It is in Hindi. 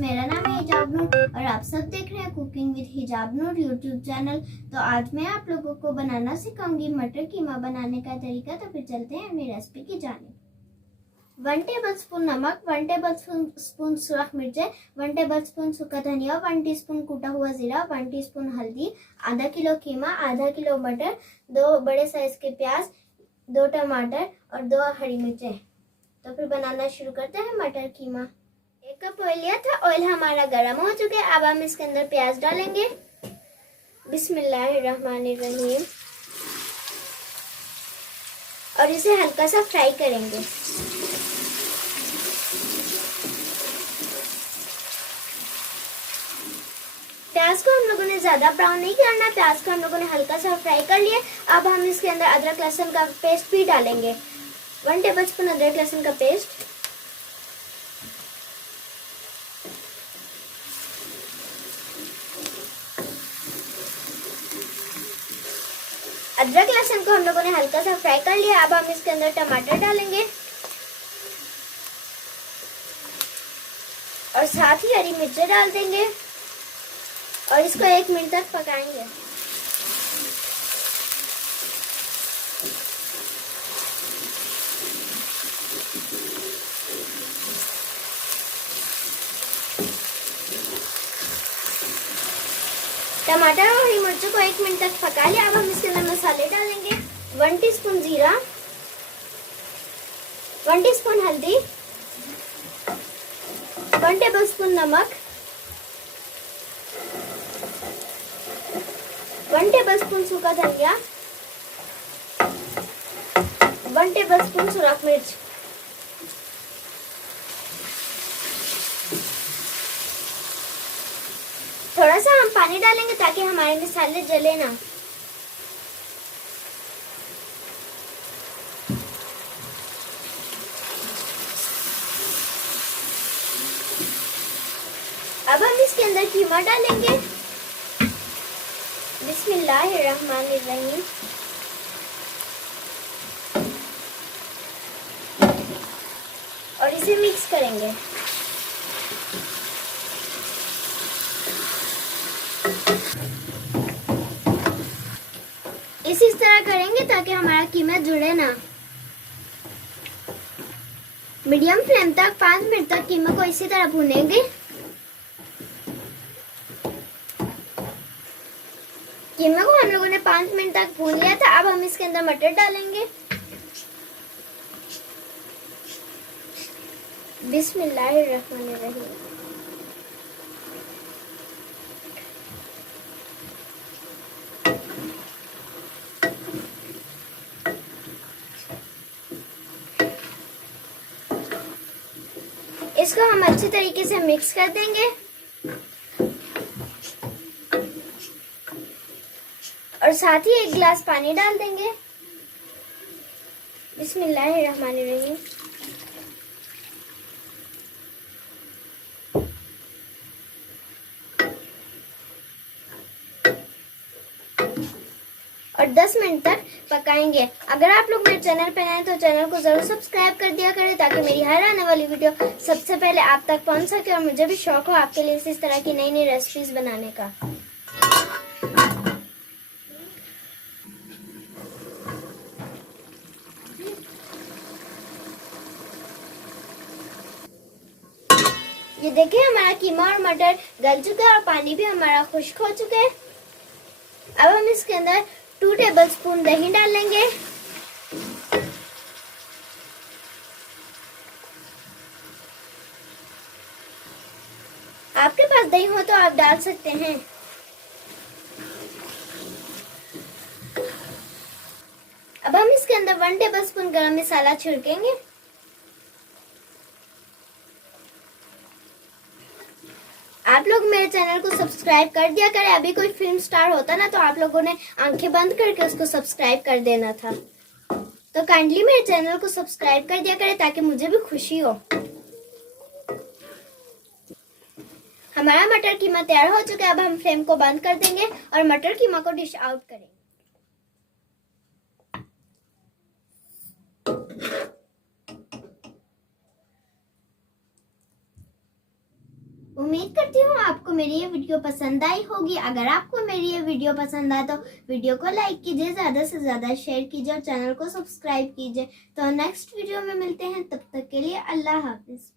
मेरा नाम है हिजाब नूर और आप सब देख रहे हैं कुकिंग विद हिजाब नूर यूट्यूब चैनल। तो आज मैं आप लोगों को बनाना सिखाऊंगी मटर कीमा बनाने का तरीका। तो फिर चलते हैं मेरी रेसिपी की जानिब। 1 टेबलस्पून नमक, 1 टेबलस्पून सुरख मिर्चें, 1 टेबलस्पून सूखा धनिया, 1 टीस्पून कूटा हुआ जीरा, 1 टीस्पून हल्दी, आधा किलो कीमा, आधा किलो मटर, 2 बड़े साइज के प्याज, 2 टमाटर और 2 हरी मिर्चें। तो फिर बनाना शुरू करते हैं मटर कीमा। 1 कप ऑयल लिया था। ऑयल हमारा गर्म हो चुका है। अब हम इसके अंदर प्याज डालेंगे। बिस्मिल्लाहिर्रहमानिर्रहीम। और इसे हल्का सा फ्राई करेंगे। प्याज को हम लोगों ने ज्यादा ब्राउन नहीं करना। प्याज को हम लोगों ने हल्का सा फ्राई कर लिया। अब हम इसके अंदर अदरक लहसुन का पेस्ट भी डालेंगे। 1 टेबलस्पून अदरक लहसुन का पेस्ट। अदरक लहसुन को हम लोगों ने हल्का सा फ्राई कर लिया। अब हम इसके अंदर टमाटर डालेंगे और साथ ही हरी मिर्चें डाल देंगे और इसको 1 मिनट तक पकाएंगे। टमाटर और हरी मिर्चों को 1 मिनट तक पका लिया। अब हम इसके अंदर मसाले डालेंगे। 1 टीस्पून जीरा, 1 टीस्पून हल्दी, 1 टेबलस्पून नमक, 1 टेबलस्पून सूखा धनिया, 1 टेबलस्पून सुरख मिर्च। थोड़ा सा हम पानी डालेंगे ताकि हमारे मसाले जले ना। अब हम इसके अंदर कीमा डालेंगे। बिस्मिल्लाहिर्रहमानिर्रहीम। और इसे मिक्स करेंगे। इस तरह करेंगे ताकि हमारा कीमा जुड़े ना। मीडियम फ्लेम तक 5 मिनट तक कीमा को इसी तरह भूनेंगे। कीमा को हम लोगों ने 5 मिनट तक भून लिया था। अब हम इसके अंदर मटर डालेंगे। बिस्मिल्लाहिर्रहमानिर्रहीम। इसको हम अच्छी तरीके से मिक्स कर देंगे और साथ ही 1 गिलास पानी डाल देंगे। बिस्मिल्लाहिर्रहमानिर्रहीम। और 10 मिनट तक पकाएंगे। अगर आप लोग मेरे चैनल पर नए हैं तो चैनल को जरूर सब्सक्राइब कर दिया करें ताकि मेरी हर आने वाली वीडियो सबसे पहले आप तक पहुंच सके और मुझे भी शौक हो आपके लिए इस तरह की नई नई रेसिपीज बनाने का। ये देखिए हमारा कीमा और मटर गल चुका है और पानी भी हमारा खुश्क हो चुका है। अब हम इसके अंदर 2 टेबलस्पून दही डालेंगे। आपके पास दही हो तो आप डाल सकते हैं। अब हम इसके अंदर 1 टेबलस्पून गरम मसाला छिड़केंगे। आप लोग मेरे चैनल को सब्सक्राइब कर दिया करें। अभी कोई फिल्म स्टार होता ना तो आप लोगों ने आंखें बंद करके उसको सब्सक्राइब कर देना था। तो काइंडली मेरे चैनल को सब्सक्राइब कर दिया करें ताकि मुझे भी खुशी हो। हमारा मटर कीमा तैयार हो चुका है। अब हम फ्लेम को बंद कर देंगे और मटर कीमा को डिश आउट करेंगे। उम्मीद करती हूँ आपको मेरी ये वीडियो पसंद आई होगी। अगर आपको मेरी ये वीडियो पसंद आए तो वीडियो को लाइक कीजिए, ज़्यादा से ज़्यादा शेयर कीजिए और चैनल को सब्सक्राइब कीजिए। तो नेक्स्ट वीडियो में मिलते हैं, तब तक के लिए अल्लाह हाफिज़।